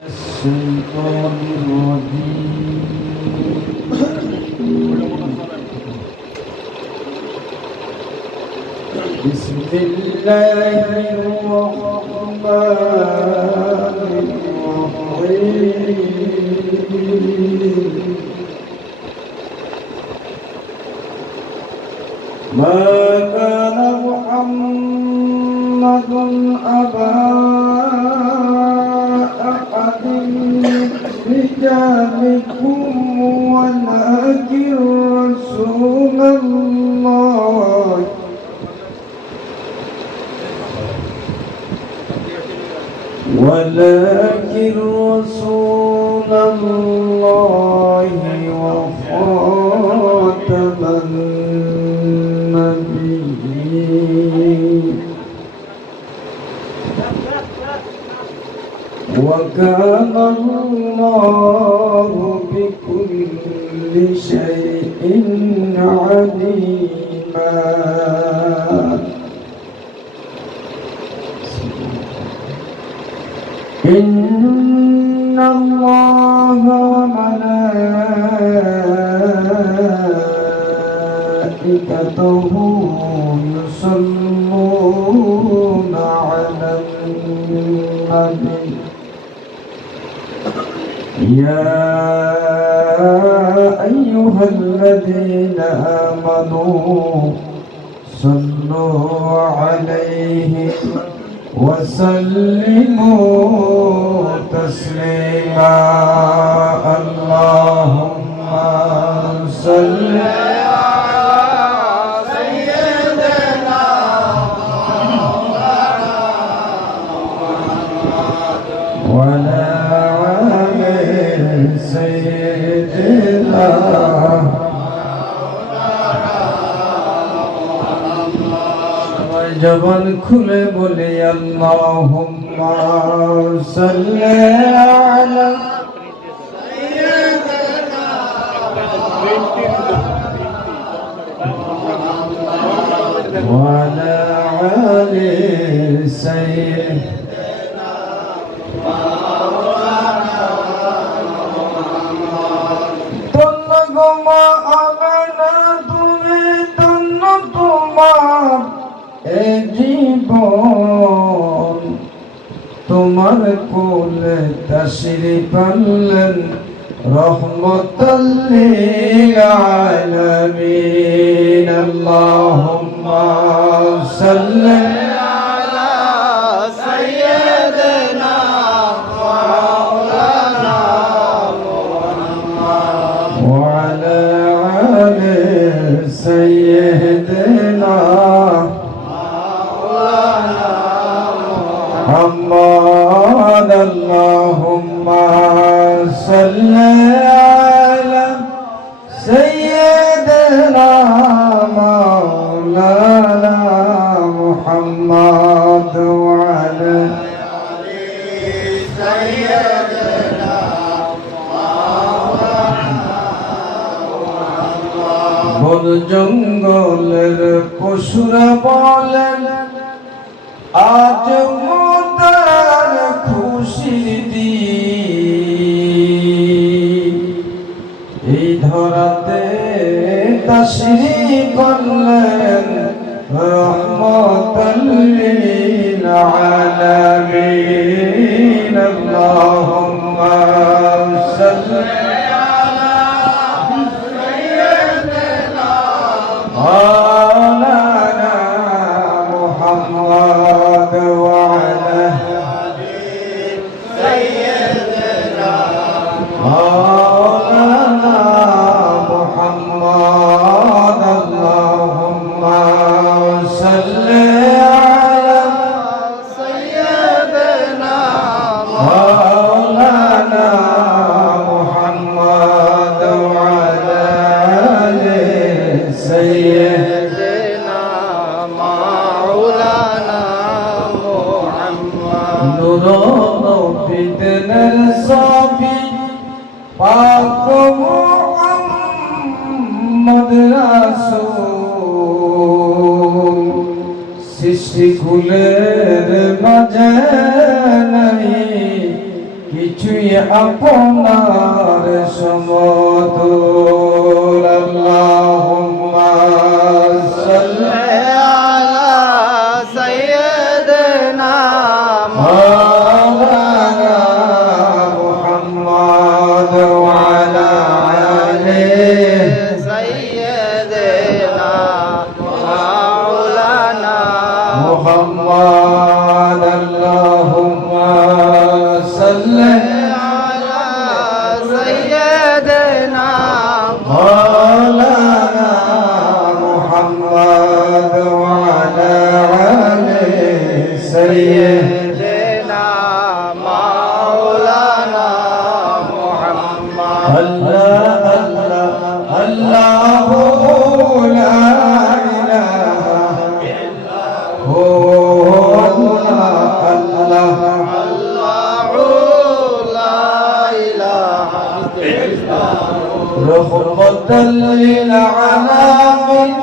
الشيطان الرجيم بسم الله الرحمن الرحيم ما كان محمد أبا أحد من رجالكم ولكن رسول الله وخاتم النبيين وكان الله بكل شيء عليما إن الله وملائكته يصلون على النبي يا أيها الذين آمنوا صلوا عليه وسلموا تسليما اللهم صل على سيدنا وعلى آل سيدنا जबान खुले बोले अल्लाहुम्मा सल्ली अला सय्यिदिना व अला आलि सय्यिदिना तन्नगुमा आमना तुमे तन्नगुमा জীবন তোমার কোলে তাশরিফ আনলেন রহমাতাল লিল আলামিন আল্লাহুম্মা সাল্লি আলা সাইয়্যিদিনা মাওলানা মুহাম্মদ ওয়া আলা আলি সাইয়্যিদিনা محمد اللهم صل على سيدنا مولانا محمد وعلى سيدنا مولانا বন জঙ্গলের পশুরা বলেন আজ মোদের খুশির দিন এই ধরাতে তাশরীফ করলেন রহমাতাল লিল আলামিন আল্লাহুম্মা সাল্লি আলা সাইয়্যিদিনা মাওলানা মুহাম্মদ وعلى سيدنا مولانا محمد اللهم صل على سيدنا مولانا محمد وعلى آل سيدنا مولانا বিদনের সবি পাক মুহাম্মদ রাসূল সৃষ্টি কুলের মাঝে নাই কিছুই আপনার সমতুল আল্লাহুম্মা সাল্লি আলা সাইয়্যিদিনা মাওলানা মুহাম্মদ ওয়া আলা আলিহি সাইয়্যিদিনা মাওলানা মুহাম্মদ আল্লাহুম্মা সাল্লি আলা সাইয়্যিদিনা مولانا محمد وعلى آله سيدنا মাওলানা মুহাম্মদ الله الله لا إله إلا هو الله আল্লাহু লা ইলাহা رحمة للعالمين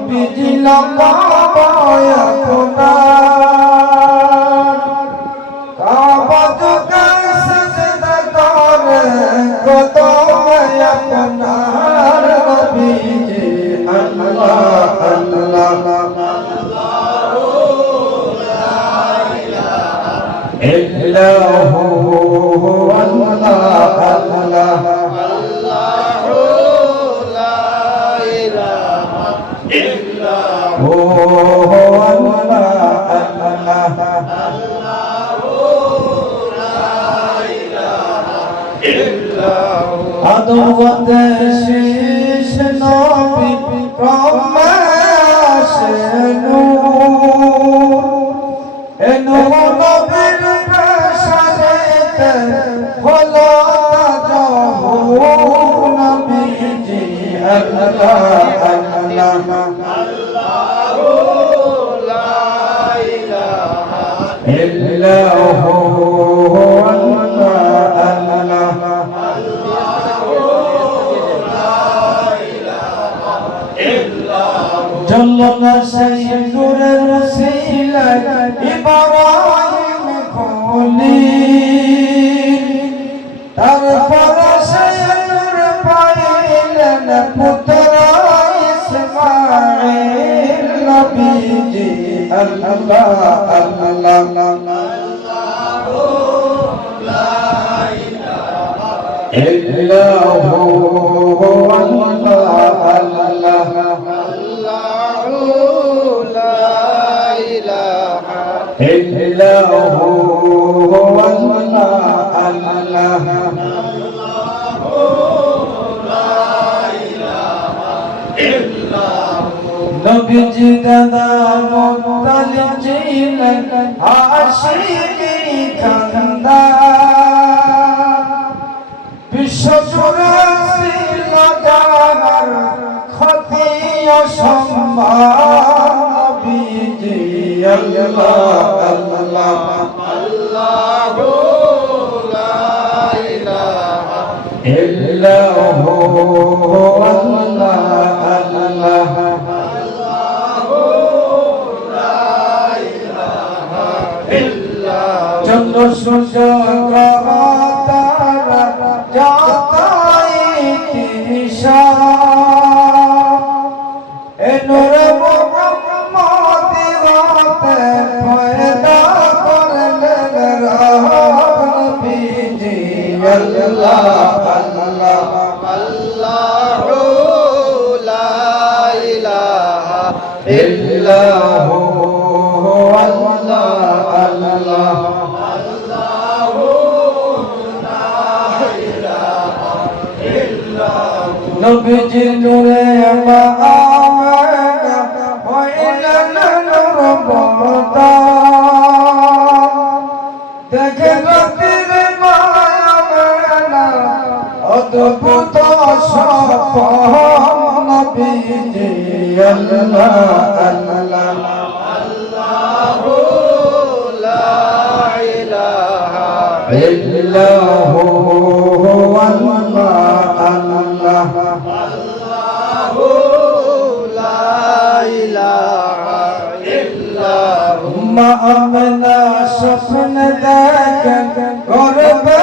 بجل قابايتنا كعبتك سجدة قطايتنا نبيجي الله إلا هو الله আদমত শেষ নবী প্রমাশনু এনো নবীর প্রসাদেতে হলো তাজহু নবীজি আল্লাহ إلا هو جلنا سيد الرسول إبراهيم خليل তারপর সৈয়দ পাইলেন পুত্র ইসমাঈল নবীজি আল্লাহ إلا هو الله إلا هو الله নবীজি দাদা মুত্তালিব ছিলেন হাশিমি খানদান বিশ্বজুড়ে ছিল যার ক্ষতি অসম্ভব নবীজি আল্লাহ إلا هو الله চন্দ্র সূর্য গ্রহ তারা যতই দিশা এ নূর মুহাম্মদি হতে পয়দা করলেন রব নবীজি আল্লাহ إلا هو الله নবীজি নূরে মাআমানা হইলেন নূর বদা দেখে রাতের মায়ামানা অদ্ভুত স্বপ্ন নবীজি আল্লাহ إلا هو الله মা আমনা স্বপ্ন দেখেন করবে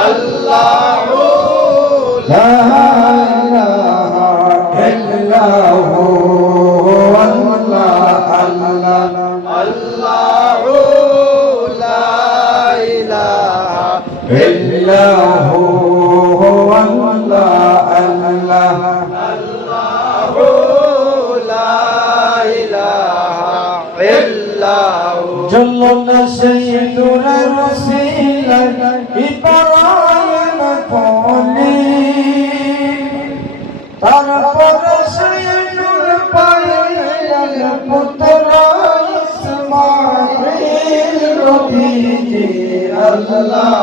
আল্লাহু লা ইলাহা ইল্লাহু আল্লাহ আল্লাহ আল্লাহু লা ইলাহা ইল্লাহু আল্লাহ আল্লাহ আল্লাহু লা ইলাহা ইল্লাহু জল্লাল্লাহ সাইয়্যিদুর রাসূল ইব্রাহিম কোলি তারপর সাইয়্যিদুর পাইল পুত্র ইসমাঈল নবীজি আল্লাহ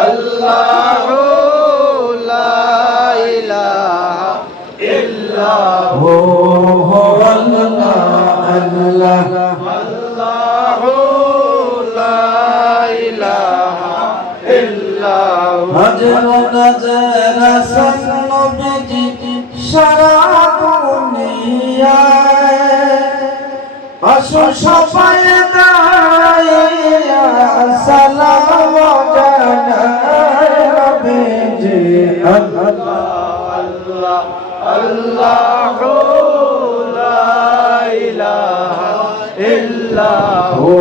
আল্লাহু লা ইলাহা ইল্লাহু আল্লাহ আল্লাহু লা ইলাহা ইল্লাহু হাজর নজর সন্নবীজি সারা দুনিয়ায় আসো সবাই দাইয়া সালাম জানাই নবীজি আল্লাহ আল্লাহু লা ইলাহা ইল্লাহু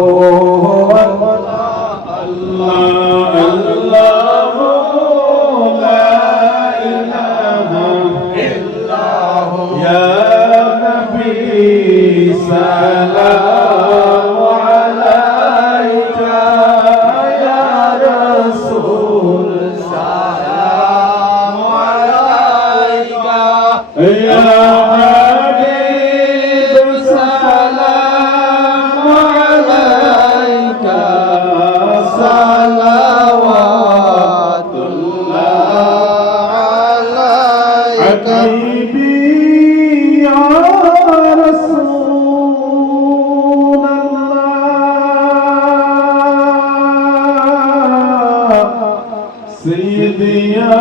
سيدي يا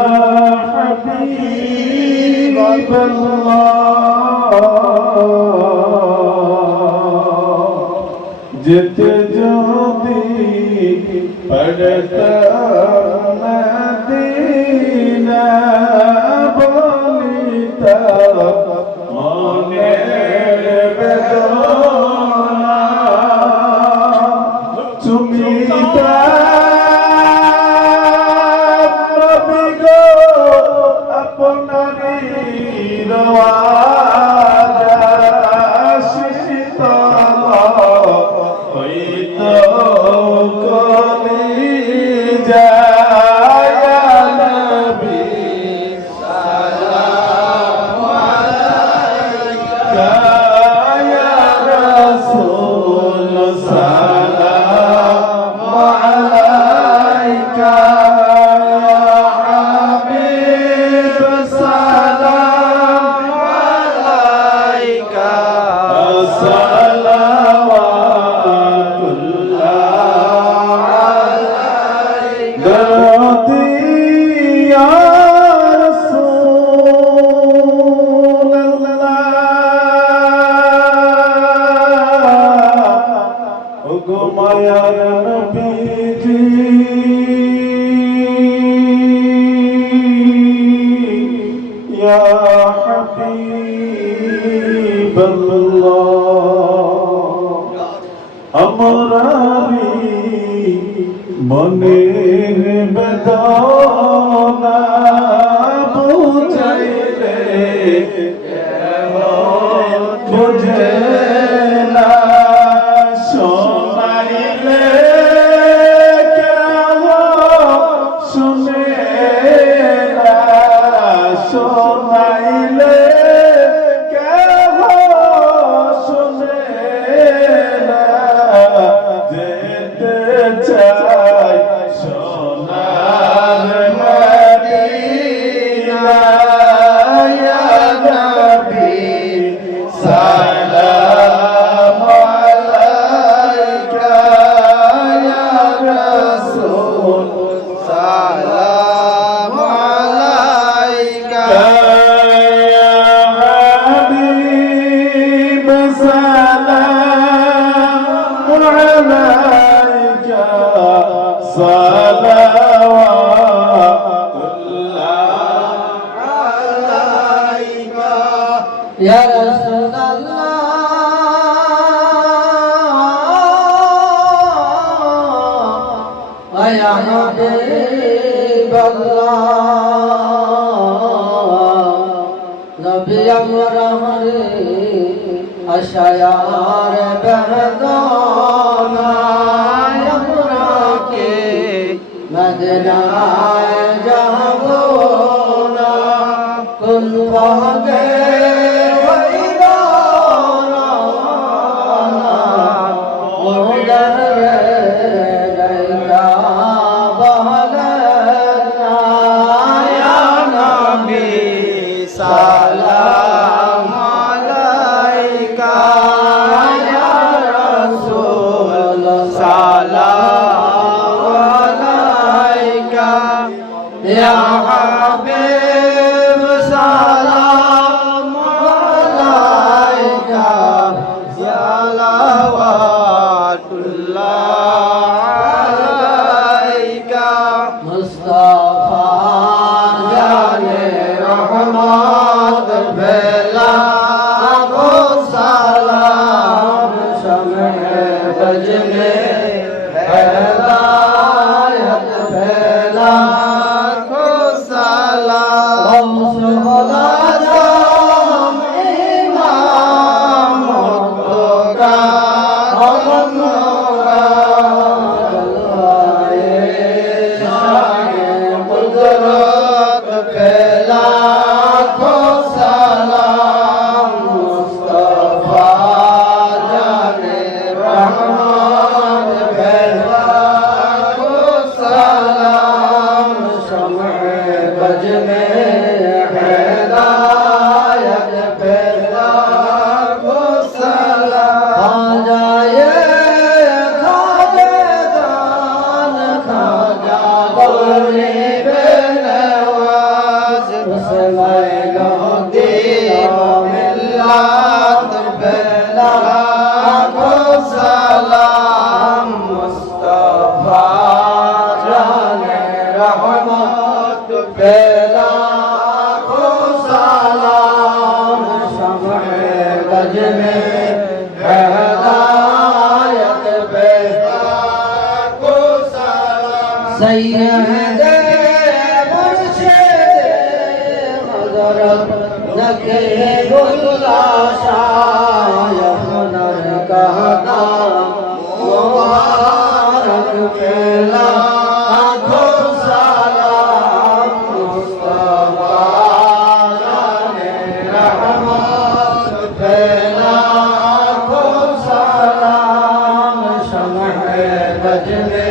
حبيب الله جت جودي پڑھتا مدینہ بولیتا مانے بدونا چمیتا মায়ার নবীজি ইয়া হাবিবাল্লাহ আমরারি মনের বেদনা বুঝাইলে বুঝে না শোনাইলে কেন শুনে না শোনাইলে কেন শুনে না যেতে চাই সোনার মদিনা ইয়া নবী সালাম আলাইকা ইয়া রাসূল সালাম আলাইকা ইয়া হাবিব সালাম আলাইকা ইয়া রাসূলুল্লাহ ইয়া হাবিবাল্লাহ নবী আমরারে আশায়ার বেদনা আমরাকে মদিনায় যাব না কোন ভাগে সালাম আলাইকা ইয়া রাসূল সালাম আলাইকা ইয়া হাবিব সালাম আলাইকা সালাওয়াতুল্লাহ আলাইকা মুস্তাফা জানে রহমত বেলা গো সালাম শমে বজনে হেদায়ত বেলা গো সালাম খোদা জাম ইমাম মুত্তকা কুদরত বেলা গো সালাম মুস্তাফা জানে রহমত বেলা গো সালাম শমে বজনে হেদায়ত বেলা গো সালাম খাজায়ে খাজাদান খাজা গরি বেনওয়াজ হুসমাইলো দিও মিল্লাত বেলা গো সালাম মুস্তাফা জানে রহমত বেলা গো সালাম শমে বজনে হেদায়ত বেলা গো সালাম সৈয়দে মুর্শিদে হযরত নকিবুল্লাহ শাহ হুনর कहता मुबारक बेला गो सालाम मुस्तफा जाने रहमत बेला गो सालाम शमह बजने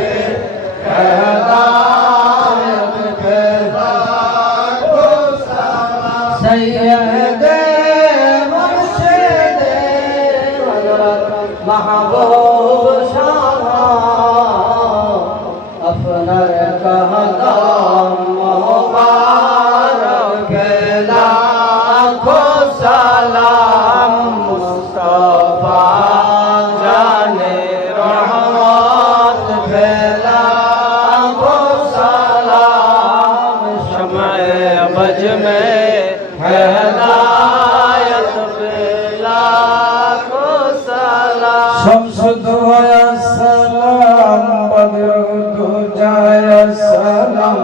हेदायत बेला गो सालाम सैयदे मुर्शिदे हज़रत महबूब शाह अपनर कहता मुबारक बेला गो सालाम मुस्तफा जाने रहमत बेला गो सालाम शमए बज में हेदायत बेला गो सालाम शम्स दुआ सलाम बदर दुजाया सलाम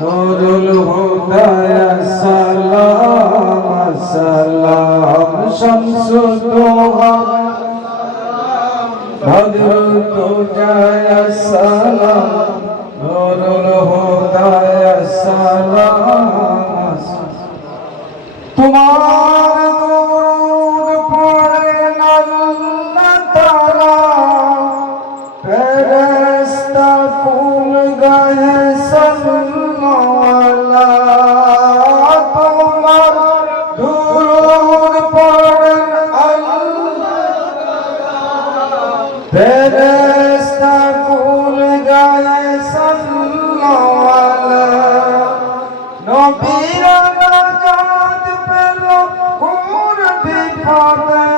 नूरुल हुदाया सलाम सलाम शम्स दुआ बदर दुजाया सलाम नूरुल हुदाया सलाम तुम्हार दूर पड़े अल्लाह ताला फरिश्ता कुल गए सल्लल्लाहु तुम्हार दूर पड़े अल्लाह फरिश्ता कुल गए सल्लल्लाहु नबीरा नाजात पेलो कूर भी पावे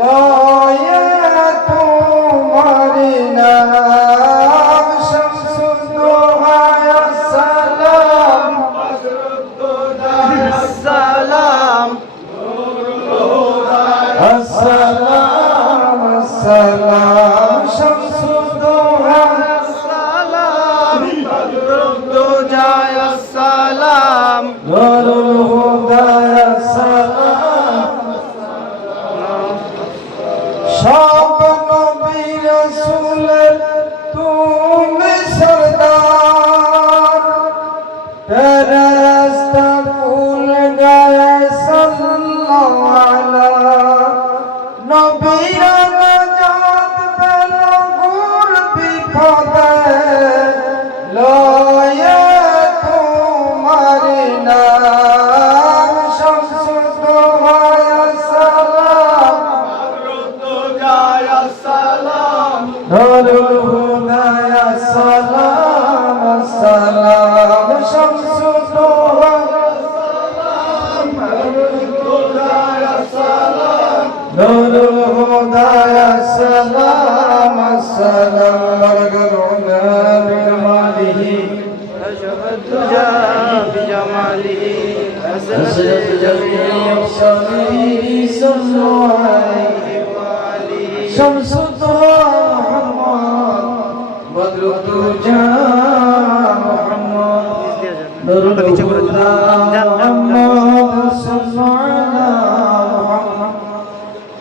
लाये तुम्हारी नाम शम्स نصرت جميع الصابرين صلوا عليه شمس الضوء محمد بدر الدجى محمد نور الهدى محمد صلى على محمد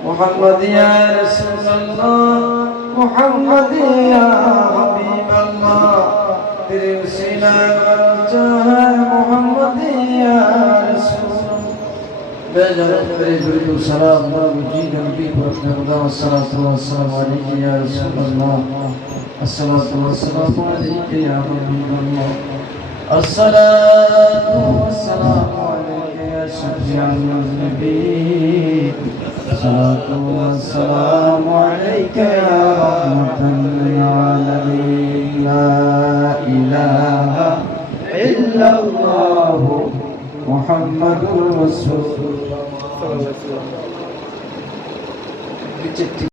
محمد يا رسول الله محمد يا حبيب الله तेरे वसीला चाहे मोहम्मद या रसूल बेजर तेरे दुरूद सलाम नबी नबी पर खुदा सल्लल्लाहु अलैहि वसल्लम अलैहि या रसूल अल्लाह अस्सलातु वस्सलामु अलैका या हबीब अल्लाह अस्सलातु वस्सलामु अलैका या शफीअल मुज़निबीन अस्सलातु वस्सलामु अलैका या रहमतल लिल आलमीन ला इलाहा इल्लल्लाह मुहम्मदुर रसूलुल्लाह